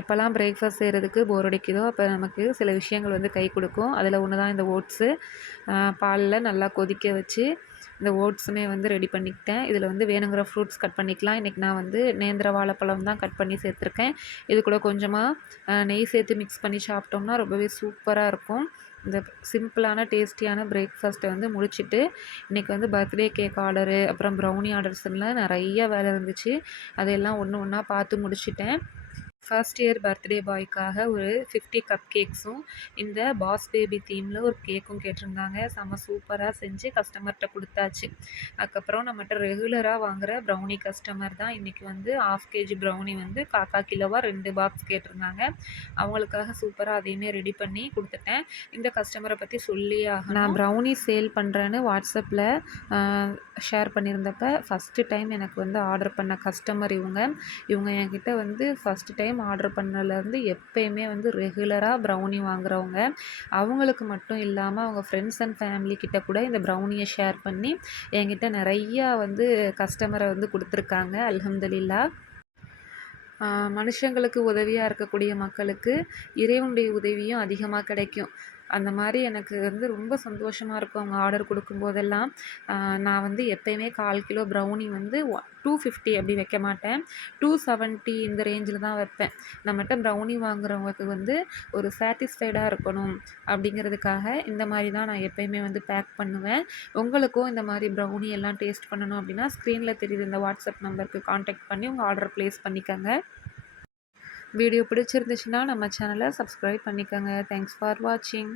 எப்போல்லாம் பிரேக்ஃபாஸ்ட் செய்கிறதுக்கு போர் அடிக்குதோ அப்போ நமக்கு சில விஷயங்கள் வந்து கை கொடுக்கும். அதில் ஒன்று தான் இந்த ஓட்ஸு. பாலில் நல்லா கொதிக்க வச்சு இந்த ஓட்ஸுமே வந்து ரெடி பண்ணிக்கிட்டேன். இதில் வந்து வேணுங்கிற ஃப்ரூட்ஸ் கட் பண்ணிக்கலாம். இன்றைக்கி நான் வந்து நேந்திர வாழைப்பழம் தான் கட் பண்ணி சேர்த்துருக்கேன். இது கூட கொஞ்சமாக நெய் சேர்த்து மிக்ஸ் பண்ணி சாப்பிட்டோம்னா ரொம்பவே சூப்பராக இருக்கும். இந்த சிம்பிளான டேஸ்டியான பிரேக்ஃபாஸ்ட்டை வந்து முடிச்சுட்டு இன்றைக்கி வந்து பர்த்டே கேக் ஆர்டரு, அப்புறம் ப்ரௌனி ஆர்டர்ஸ்லாம் நிறைய வேலை இருந்துச்சு. அதையெல்லாம் ஒன்று ஒன்றா பார்த்து முடிச்சுட்டேன். ஃபர்ஸ்ட் இயர் பர்த்டே பாய்க்காக ஒரு 50 கப் கேக்ஸும் இந்த பாஸ் பேபி தீமில் ஒரு கேக்கும் கேட்டிருந்தாங்க. செம்ம சூப்பராக செஞ்சு கஸ்டமர்கிட்ட கொடுத்தாச்சு. அதுக்கப்புறம் நம்மகிட்ட ரெகுலராக வாங்குகிற ப்ரௌனி கஸ்டமர் தான் இன்றைக்கி வந்து 1/2 கேஜி ப்ரௌனி வந்து காக்கா கிலோவாக 2 பாக்ஸ் கேட்டிருந்தாங்க. அவங்களுக்காக சூப்பராக அதையுமே ரெடி பண்ணி கொடுத்துட்டேன். இந்த கஸ்டமரை பற்றி சொல்லியே ஆகணும். நான் ப்ரௌனி சேல் பண்ணுறேன்னு வாட்ஸ்அப்பில் ஷேர் பண்ணியிருந்தப்ப ஃபஸ்ட்டு டைம் எனக்கு வந்து ஆர்டர் பண்ண கஸ்டமர் இவங்க என்கிட்ட வந்து ஃபஸ்ட்டு டைம் ஆர்டர் பண்ணலேருந்து எப்போயுமே வந்து ரெகுலராக ப்ரௌனி வாங்குறவங்க. அவங்களுக்கு மட்டும் இல்லாமல் அவங்க ஃப்ரெண்ட்ஸ் அண்ட் ஃபேமிலி கிட்ட கூட இந்த ப்ரௌனியை ஷேர் பண்ணி என்கிட்ட நிறையா வந்து கஸ்டமரை வந்து கொடுத்துருக்காங்க. அல்ஹம்துலில்லாஹ். மனுஷங்களுக்கு உதவியாக இருக்கக்கூடிய மக்களுக்கு இறைவனுடைய உதவியும் அதிகமாக கிடைக்கும். அந்த மாதிரி எனக்கு வந்து ரொம்ப சந்தோஷமாக இருக்கும் அவங்க ஆர்டர் கொடுக்கும்போதெல்லாம். நான் வந்து எப்போயுமே 1/4 கிலோ ப்ரௌனி வந்து 250 அப்படி வைக்க மாட்டேன். 270 இந்த ரேஞ்சில் தான் வைப்பேன். நம்மகிட்ட ப்ரௌனி வாங்குறவங்களுக்கு வந்து ஒரு சாட்டிஸ்ஃபைடாக இருக்கணும் அப்படிங்கிறதுக்காக இந்த மாதிரி தான் நான் எப்போயுமே வந்து பேக் பண்ணுவேன். உங்களுக்கும் இந்த மாதிரி ப்ரௌனி எல்லாம் டேஸ்ட் பண்ணணும் அப்படின்னா ஸ்க்ரீனில் தெரியுது இந்த வாட்ஸ்அப் நம்பருக்கு காண்டாக்ட் பண்ணி உங்கள் ஆர்டர் ப்ளேஸ் பண்ணிக்கோங்க. வீடியோ பிடிச்சிருந்துச்சுன்னா நம்ம சேனலை சப்ஸ்கிரைப் பண்ணிக்கோங்க. தேங்க்ஸ் ஃபார் வாட்சிங்.